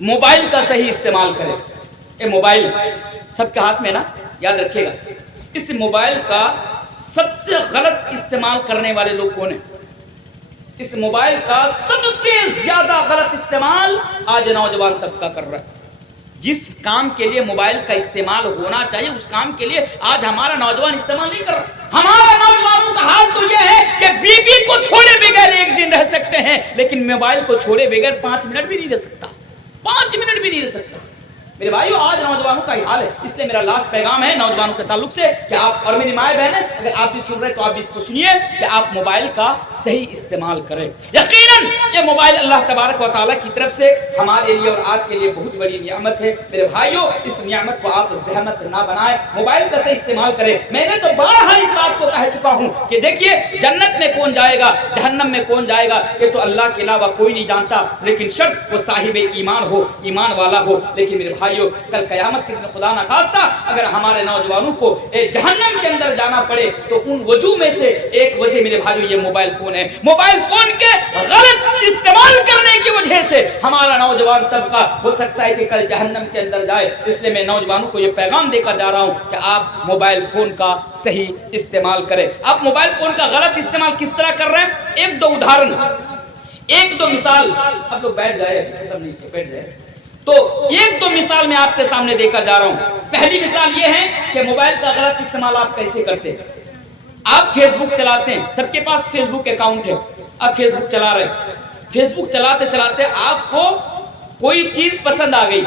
Mobile کا صحیح استعمال کریں. یہ موبائل سب کے ہاتھ میں نا, یاد رکھیے گا. اس موبائل کا سب سے غلط استعمال کرنے والے لوگ کون ہیں؟ اس موبائل کا سب سے زیادہ غلط استعمال آج نوجوان طبقہ کر رہا ہے. جس کام کے لیے موبائل کا استعمال ہونا چاہیے اس کام کے لیے آج ہمارا نوجوان استعمال نہیں کر رہا. ہمارا نوجوانوں کا حال تو یہ ہے کہ بیوی کو چھوڑے بغیر ایک دن رہ سکتے ہیں, لیکن موبائل کو چھوڑے بغیر 5 منٹ بھی نہیں رہ سکتا. 5 منٹ بھی نہیں رہ سکتا. میرے بھائیو آج نوجوانوں کا ہی حال ہے. اس لیے میرا لاسٹ پیغام ہے نوجوانوں کے تعلق سے کہ آپ, اور میری مائیں بہنیں اگر آپ بھی سن رہے تو آپ بھی اس کو سنیے کہ آپ موبائل کا صحیح استعمال کریں. یقیناً یہ موبائل اللہ تبارک و تعالیٰ کی طرف سے ہمارے لیے اور آپ کے لیے بہت بڑی نعمت ہے. میرے بھائیو اس نعمت کو آپ زحمت نہ بنائیں, موبائل کا صحیح استعمال کریں. میں نے تو بارہا اس بات کو کہہ چکا ہوں کہ دیکھیے جنت میں کون جائے گا, جہنم میں کون جائے گا, یہ تو اللہ کے علاوہ کوئی نہیں جانتا, لیکن شرط وہ صاحب ایمان ہو, ایمان والا ہو. لیکن میرے بھائیو کل قیامت کے دن خدا نہ خواستہ اگر ہمارے نوجوانوں کو جہنم کے اندر جانا پڑے تو ان وجوہ میں سے ایک وجہ میرے بھائیو یہ موبائل فون ہے. موبائل فون کے غلط استعمال کرنے کی وجہ سے ہمارا نوجوان طبقہ ہو سکتا ہے کہ کل جہنم کے اندر جائے. اس لیے میں نوجوانوں کو یہ پیغام دے کر جا رہا ہوں کہ آپ موبائل فون کا صحیح استعمال کریں. آپ موبائل فون کا غلط استعمال کس طرح کر رہے ہیں؟ ایک دو ادھارن, ایک دو مثال. آپ لوگ بیٹھ جائے, بیٹھ جائے تو ایک دو مثال میں آپ کے سامنے دے کر جا رہا ہوں. پہلی مثال یہ ہے کہ موبائل کا غلط استعمال آپ کیسے کرتے ہیں. آپ فیس بک چلاتے ہیں, سب کے پاس فیس بک اکاؤنٹ ہے, آپ فیس بک چلا رہے ہیں. فیس بک چلاتے چلاتے آپ کو کوئی چیز پسند آ گئی,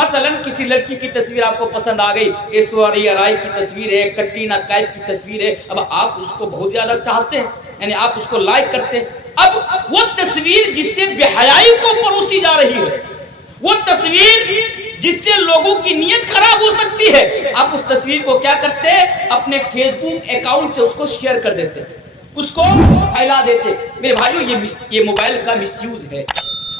مثلا کسی لڑکی کی تصویر آپ کو پسند آ گئی, ایشوریہ رائے کی تصویر ہے, کٹرینہ کیف کی تصویر ہے. اب آپ اس کو بہت زیادہ چاہتے ہیں, یعنی آپ اس کو لائک کرتے ہیں. اب وہ تصویر جس سے بے حیائی کو پروسی جا رہی ہے, وہ تصویر جس سے لوگوں کی نیت خراب ہو سکتی ہے, آپ اس تصویر کو کیا کرتے ہیں, اپنے فیس بک اکاؤنٹ سے اس کو شیئر کر دیتے, اس کو پھیلا دیتے. میرے بھائیو یہ موبائل کا مس یوز ہے.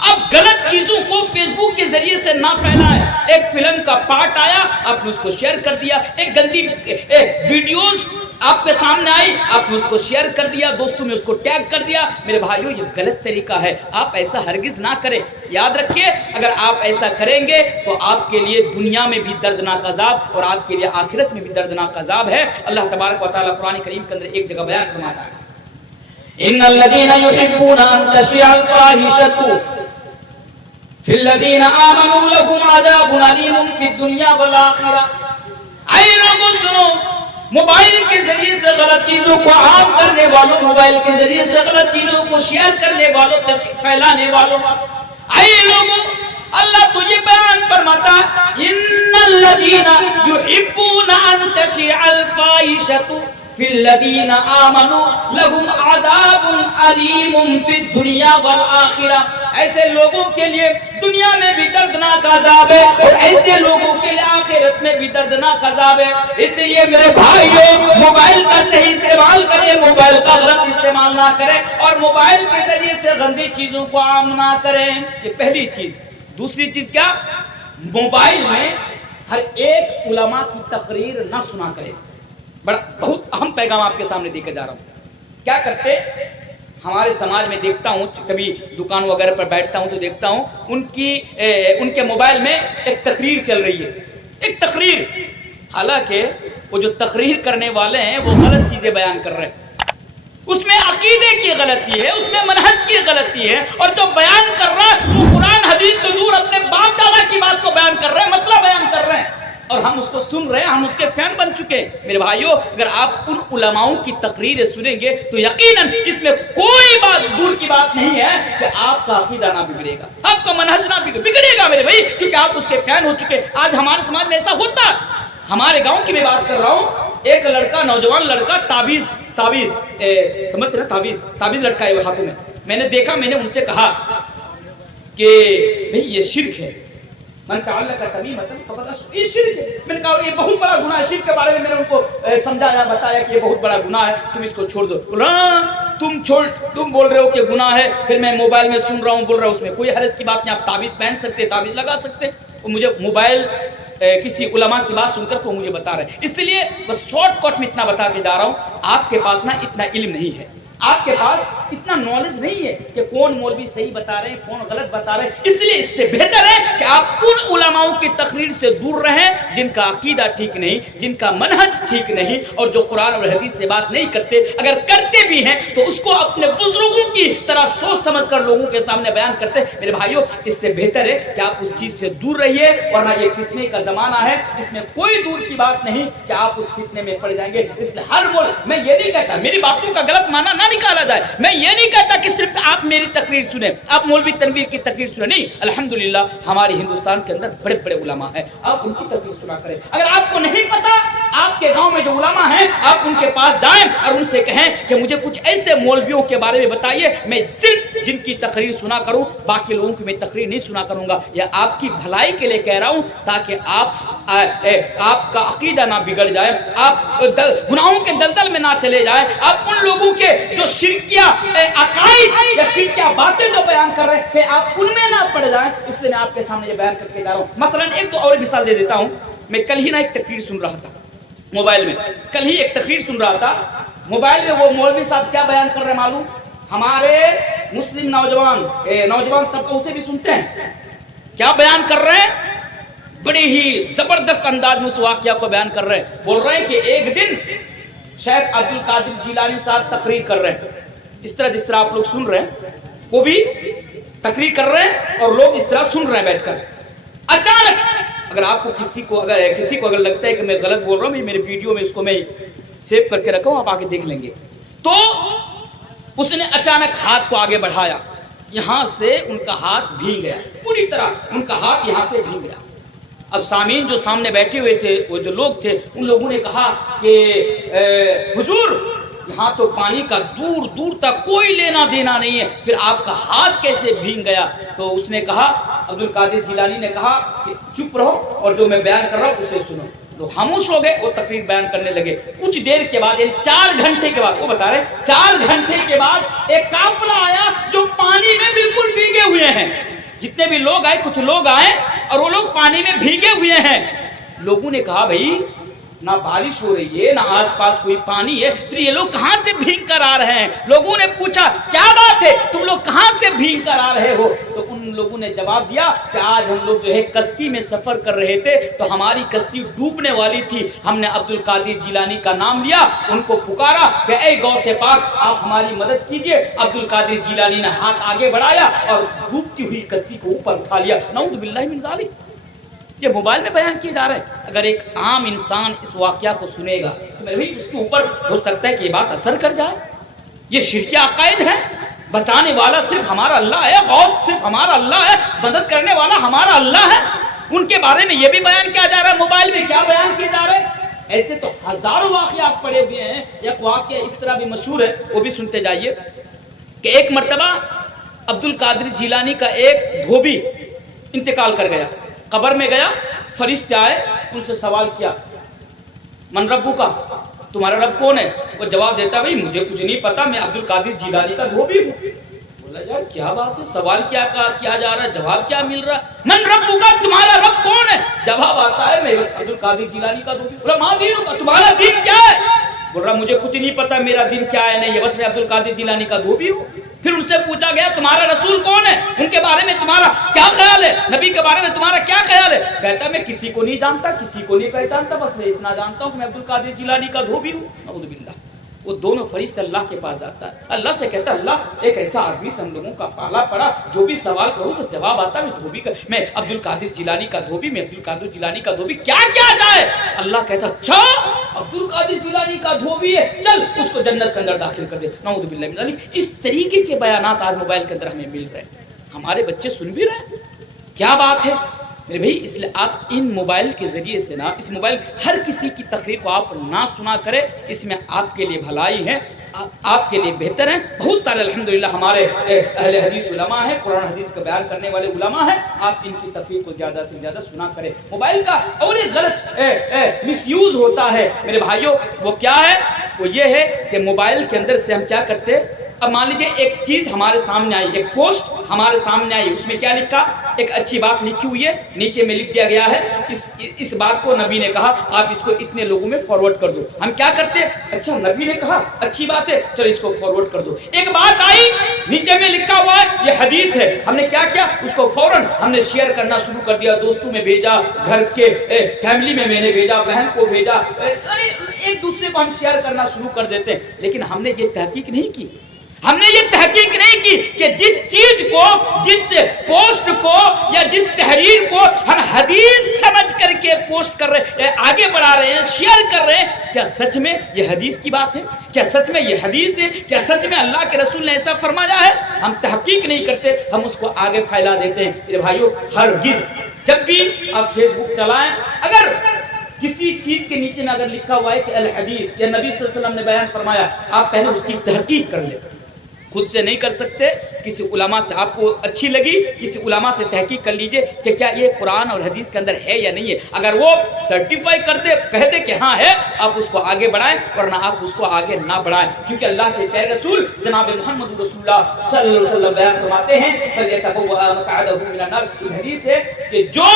اب غلط چیزوں کو فیس بک کے ذریعے سے نہ پھیلائیں. ایک فلم کا پارٹ آیا, آپ نے اس کو شیئر کر دیا. ایک گندی ویڈیوز آپ کے سامنے آئی, آپ نے اس کو شیئر کر دیا, دوستوں میں اس کو ٹیگ کر دیا. میرے بھائیو یہ غلط طریقہ ہے, آپ ایسا ہرگز نہ کریں. یاد رکھیے اگر آپ ایسا کریں گے تو آپ کے لیے دنیا میں بھی دردناک عذاب اور آپ کے لیے آخرت میں بھی دردناک عذاب ہے. اللہ تبارک و تعالیٰ قرآن کریم کے اندر ایک جگہ بیان فرماتا ہے, ان الذين يحبون ان تشيع الفاحشة في الذين آمنوا لهم عذاب أليم في الدنيا والآخرة. اے لوگوں سنو, موبائل کے ذریعے سے غلط چیزوں کو عام کرنے والوں, موبائل کے ذریعے سے غلط چیزوں کو شیئر کرنے والوں, پھیلانے والوں, اے لوگوں اللہ تو یہ بیان فرماتا ان الذين يحبون ان تشيع الفاحشة فی الذین آمنوا لهم عذاب علیم فی الدنیا والآخرہ. ایسے لوگوں کے لیے دنیا میں بھی دردناک عذاب ہے اور ایسے لوگوں کے لیے آخرت میں بھی دردناک عذاب ہے. اس لیے میرے بھائیو موبائل کا صحیح استعمال کریں, موبائل کا غلط استعمال نہ کریں, اور موبائل کے ذریعے سے گندی چیزوں کو عام نہ کریں. یہ پہلی چیز. دوسری چیز کیا, موبائل میں ہر ایک علماء کی تقریر نہ سنا کریں. بہت اہم پیغام آپ کے سامنے دے کر جا رہا ہوں. کیا کرتے ہمارے سماج میں دیکھتا ہوں, کبھی دکان وغیرہ پر بیٹھتا ہوں تو دیکھتا ہوں ان کے موبائل میں ایک تقریر چل رہی ہے, ایک تقریر. حالانکہ وہ جو تقریر کرنے والے ہیں وہ غلط چیزیں بیان کر رہے ہیں, اس میں عقیدے کی غلطی ہے, اس میں منہج کی غلطی ہے, اور جو بیان کر رہا ہے وہ قرآن حدیث تو دور اپنے باپ دادا کی بات کو بیان کر رہے ہیں, مسئلہ بیان کر رہے ہیں, اور ہم اس کو سن رہے ہیں, ہم اس کے فین بن چکے. میرے بھائیو اگر آپ ان علماؤں کی تقریریں سنیں گے تو یقیناً اس میں کوئی بات دور کی بات نہیں ہے کہ آپ کا عقیدہ نہ بگڑے گا, آپ کا منہج نہ بگڑے گا میرے بھائی, کیونکہ آپ اس کے فین ہو چکے. آج ہمارے سماج میں ایسا ہوتا, ہمارے گاؤں کی میں بات کر رہا ہوں, ایک لڑکا, نوجوان لڑکا, تعویذ سمجھ رہے, تعویذ لڑکا ہے وہ ہاتھوں میں. میں نے دیکھا, میں نے ان سے کہا کہ بھئی یہ شرک ہے. من تعلق تمیمۃ فقد اشرک, یہ شرک ہے. میں نے کہا یہ بہت بڑا گناہ ہے. شرک کے بارے میں میں نے ان کو سمجھایا, بتایا کہ یہ بہت بڑا گناہ ہے, تم اس کو چھوڑ دو. تم بول رہے ہو کہ گناہ ہے, پھر میں موبائل میں سن رہا ہوں, بول رہا ہوں اس میں کوئی حرج کی بات نہیں, آپ تعویذ پہن سکتے, تعویذ لگا سکتے. مجھے موبائل کسی علماء کی بات سن کر تو مجھے بتا رہے ہیں. اس لیے بس شارٹ کٹ میں اتنا بتا کے جا رہا ہوں, آپ کے پاس نا اتنا علم نہیں ہے, آپ کے پاس اتنا نالج نہیں ہے کہ کون مولوی صحیح بتا رہے ہیں کون غلط بتا رہے ہیں، اس لیے اس سے بہتر ہے کہ آپ ان علماؤں کی تقریر سے دور رہیں جن کا عقیدہ ٹھیک نہیں، جن کا منہج ٹھیک نہیں، اور جو قرآن اور حدیث سے بات نہیں کرتے، اگر کرتے بھی ہیں تو اس کو اپنے بزرگوں کی طرح سوچ سمجھ کر لوگوں کے سامنے بیان کرتے۔ میرے بھائیوں، اس سے بہتر ہے کہ آپ اس چیز سے دور رہیے، ورنہ یہ فتنے کا زمانہ ہے، اس میں کوئی دور کی بات نہیں کہ آپ اس فتنے میں پڑ جائیں گے۔ اس لیے ہر میں یہ نہیں کہتا، میری باتوں کا غلط معنی نہ نکالا جائے، میں یہ نہیں کہتا کہ صرف آپ میری تقریر سنیں، آپ مولوی تنویر کی تقریر سنیں، نہیں، الحمدللہ ہماری ہندوستان کے اندر بڑے بڑے علماء ہیں، آپ ان کی تقریر سنا کریں۔ اگر آپ کو نہیں پتا، آپ کے گاؤں میں جو علماء ہیں آپ ان کے پاس جائیں اور ان سے کہیں کہ مجھے کچھ ایسے مولویوں کے بارے میں بتائیے، میں صرف جن کی تقریر سنا کروں، باقی لوگوں کی میں تقریر نہیں سنا کروں گا۔ یا آپ کی بھلائی کے لیے کہہ رہا ہوں تاکہ آپ کا عقیدہ نہ بگڑ جائے، آپ گناہوں کے دلدل میں نہ چلے جائیں، آپ ان لوگوں کے جو شرکیہ عقائد یا شرکیہ باتیں جو بیان کر رہے ہیں کہ آپ ان میں نہ پڑ جائیں، اس لیے میں آپ کے سامنے یہ بیان کر کے جا رہا ہوں۔ مثلا ایک تو اور مثال دے دیتا ہوں، میں کل ہی ایک تقریر سن رہا تھا موبائل میں، کل ہی ایک تقریر سن رہا تھا موبائل میں، وہ مولوی صاحب کیا بیان کر رہے ہیں معلوم؟ ہمارے مسلم نوجوان طبقہ اسے بھی سنتے ہیں، کیا بیان کر رہے ہیں؟ بڑے ہی زبردست انداز میں اس واقعہ کو بیان کر رہے ہیں، بول رہے ہیں کہ ایک دن شیخ عبد القادر جیلانی صاحب تقریر کر رہے ہیں، اس طرح جس طرح آپ لوگ سن رہے ہیں، وہ بھی تقریر کر رہے ہیں اور لوگ اس طرح سن رہے ہیں بیٹھ کر۔ اچانک اگر آپ کو کسی کو اگر لگتا ہے کہ میں غلط بول رہا ہوں، میرے ویڈیو میں اس کو میں سیو کر کے رکھا ہوں، آپ آگے دیکھ لیں گے، تو اس نے اچانک ہاتھ کو آگے بڑھایا، یہاں سے ان کا ہاتھ بھیگ گیا، پوری طرح ان کا ہاتھ یہاں سے بھیگ گیا۔ اب سامعین جو سامنے بیٹھے ہوئے تھے، وہ جو لوگ تھے، ان لوگوں نے کہا کہ حضور یہاں تو پانی کا دور دور تک کوئی لینا دینا نہیں ہے، پھر آپ کا ہاتھ کیسے بھیگ گیا؟ تو اس نے کہا، عبد القادر جیلانی نے کہا کہ چپ رہو اور جو میں بیان کر رہا ہوں اسے سنو۔ لوگ خاموش ہو گئے، وہ تقریر بیان کرنے لگے۔ کچھ دیر کے بعد، یعنی 4 گھنٹے کے بعد، وہ بتا رہے 4 گھنٹے کے بعد ایک قافلہ آیا جو پانی میں بالکل بھیگے ہوئے ہیں، جتنے بھی لوگ آئے، کچھ لوگ آئے اور وہ لوگ پانی میں بھیگے ہوئے ہیں۔ لوگوں نے کہا بھائی نہ بارش ہو رہی ہے، نہ آس پاس کوئی پانی ہے، پھر یہ لوگ کہاں سے بھیگ کر آ رہے ہیں؟ لوگوں نے پوچھا کیا بات ہے، تم لوگ کہاں سے بھیگ کر آ رہے ہو؟ تو ان لوگوں نے جواب دیا کہ آج ہم لوگ جو ہے کشتی میں سفر کر رہے تھے، تو ہماری کشتی ڈوبنے والی تھی، ہم نے عبد القادر جیلانی کا نام لیا، ان کو پکارا کہ اے غوث پاک آپ ہماری مدد کیجئے۔ عبد القادر جیلانی نے ہاتھ آگے بڑھایا اور ڈوبتی ہوئی کشتی کو اوپر اٹھا لیا۔ نعوذ باللہ من ذالک، یہ موبائل میں بیان کیے جا رہے ہیں۔ اگر ایک عام انسان اس واقعہ کو سنے گا تو میں بھی اس کے اوپر ہو سکتا ہے کہ یہ بات اثر کر جائے۔ یہ شرکیہ عقائد ہے، بچانے والا صرف ہمارا اللہ ہے، غوث صرف ہمارا اللہ ہے، مدد کرنے والا ہمارا اللہ ہے، ان کے بارے میں یہ بھی بیان کیا جا رہا ہے۔ موبائل میں کیا بیان کیے جا رہے ہیں؟ ایسے تو ہزاروں واقعات پڑے ہوئے ہیں۔ ایک واقعہ اس طرح بھی مشہور ہے، وہ بھی سنتے جائیے کہ ایک مرتبہ عبد القادر جیلانی کا ایک دھوبی انتقال کر گیا، قبر میں گیا، فرشتے آئے، ان سے سوال کیا من ربو کا، تمہارا رب کون ہے؟ وہ جواب دیتا بھائی مجھے کچھ نہیں پتا، میں عبد القادر جیلانی کا دھوبی ہوں۔ بولا یار کیا بات ہے، سوال کیا جا رہا ہے، جواب کیا مل رہا ہے؟ من ربو کا، تمہارا رب کون ہے؟ جواب آتا ہے میں بس عبد القادر جیلانی کا دھوبی۔ بولا ماں دین کا، تمہارا دین کیا ہے؟ بول رہا مجھے کچھ نہیں پتا، میرا دین کیا ہے نہیں ہے، بس میں عبد القادر جیلانی کا دھوبی ہوں۔ پھر ان سے پوچھا گیا تمہارا رسول کون ہے، ان کے بارے میں تمہارا کیا خیال ہے، نبی کے بارے میں تمہارا کیا خیال ہے؟ کہتا میں کسی کو نہیں جانتا، کسی کو نہیں پہچانتا، بس میں اتنا جانتا ہوں کہ میں عبد القادر جیلانی کا دھوبی ہوں۔ نعوذ باللہ۔ وہ دونوں فرشتے اللہ کے پاس جاتا ہے، اللہ سے کہتا ہے اللہ ایک ایسا آدمی سے ہم لوگوں کا پالا پڑا، جو بھی سوال کروں بس جواب آتا ہے میں عبد القادر جیلانی کا دھوبی، میں عبد القادر جیلانی کا دھوبی، کیا کیا جائے؟ اللہ کہتا اچھا عبد القادر جیلانی کا دھوبی ہے، چل اس کو جنت کے اندر داخل کر دے۔ نعوذ باللہ من ذالک۔ اس طریقے کے بیانات آج موبائل کے اندر ہمیں مل رہے ہیں، ہمارے بچے سن بھی رہے ہیں، کیا بات ہے میرے بھائی۔ اس لیے آپ ان موبائل کے ذریعے سے نا، اس موبائل ہر کسی کی تقریر کو آپ نہ سنا کریں، اس میں آپ کے لیے بھلائی ہے، آپ کے لیے بہتر ہے۔ بہت سارے الحمدللہ ہمارے اہل حدیث علماء ہیں، قرآن حدیث کا بیان کرنے والے علماء ہیں، آپ ان کی تقریر کو زیادہ سے زیادہ سنا کریں۔ موبائل کا اور ایک غلط مس یوز ہوتا ہے میرے بھائیوں، وہ کیا ہے؟ وہ یہ ہے کہ موبائل کے اندر سے ہم کیا کرتے ہیں، اب مان لیجیے ایک چیز ہمارے سامنے آئی، ایک پوسٹ ہمارے سامنے آئی، اس میں کیا لکھا؟ ایک اچھی بات لکھی ہوئی ہے، نیچے میں لکھ دیا گیا ہے اس بات کو نبی نے کہا آپ اس کو اتنے لوگوں میں فارورڈ کر دو۔ ہم کیا کرتے؟ اچھا نبی نے کہا اچھی بات ہے، چلو اس کو فارورڈ کر دو۔ ایک بات آئی نیچے میں لکھا ہوا ہے یہ حدیث ہے، ہم نے کیا کیا؟ اس کو فوراً ہم نے شیئر کرنا شروع کر دیا، دوستوں میں بھیجا، گھر کے فیملی میں نے بھیجا، بہن کو بھیجا، ایک دوسرے کو ہم شیئر کرنا شروع کر دیتے ہیں۔ لیکن ہم نے یہ تحقیق نہیں کی، ہم نے یہ تحقیق نہیں کی کہ جس چیز کو، جس پوسٹ کو یا جس تحریر کو ہم حدیث سمجھ کر کے پوسٹ کر رہے ہیں، آگے بڑھا رہے ہیں، شیئر کر رہے ہیں، کیا سچ میں یہ حدیث کی بات ہے؟ کیا سچ میں یہ حدیث ہے؟ کیا سچ میں اللہ کے رسول نے ایسا فرمایا ہے؟ ہم تحقیق نہیں کرتے، ہم اس کو آگے پھیلا دیتے ہیں۔ میرے بھائیو، ہرگز جب بھی آپ فیس بک چلائیں، اگر کسی چیز کے نیچے میں اگر لکھا ہوا ہے کہ الحدیث یا نبی صلی اللہ علیہ وسلم نے بیان فرمایا، آپ پہلے اس کی تحقیق کر لیں۔ خود سے نہیں کر سکتے، کسی علماء سے، آپ کو اچھی لگی کسی علماء سے تحقیق کر لیجئے کہ کیا یہ قرآن اور حدیث کے اندر ہے یا نہیں ہے۔ اگر وہ سرٹیفائی کر دے، کہہ دے کہ ہاں ہے، آپ اس کو آگے بڑھائیں، ورنہ آپ اس کو آگے نہ بڑھائیں، کیونکہ اللہ کے پیارے رسول جناب محمد رسول اللہ صلی اللہ علیہ وسلم بیان فرماتے ہیں فَلْيَتَبَوَّأْ مَقْعَدَهُ مِنَ النَّارِ، یہ حدیث ہے کہ جو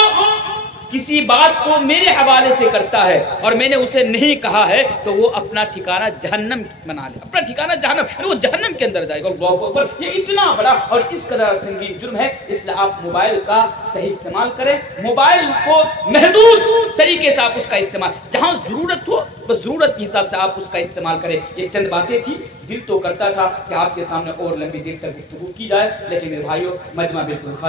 کسی بات کو میرے حوالے سے کرتا ہے اور میں نے اسے نہیں کہا ہے تو وہ اپنا ٹھکانہ جہنم بنا لے، اپنا ٹھکانہ جہنم، وہ جہنم کے اندر جائے گا۔ اللہ اکبر! یہ اتنا بڑا اور اس قدر سنگین جرم ہے، اس لیے آپ موبائل کا صحیح استعمال کریں، موبائل کو محدود طریقے سے آپ اس کا استعمال، جہاں ضرورت ہو بس ضرورت کے حساب سے آپ اس کا استعمال کریں۔ یہ چند باتیں تھی، دل تو کرتا تھا کہ آپ کے سامنے اور لمبی دیر تک گفتگو کی جائے، لیکن میرے بھائیوں مجمع بالکل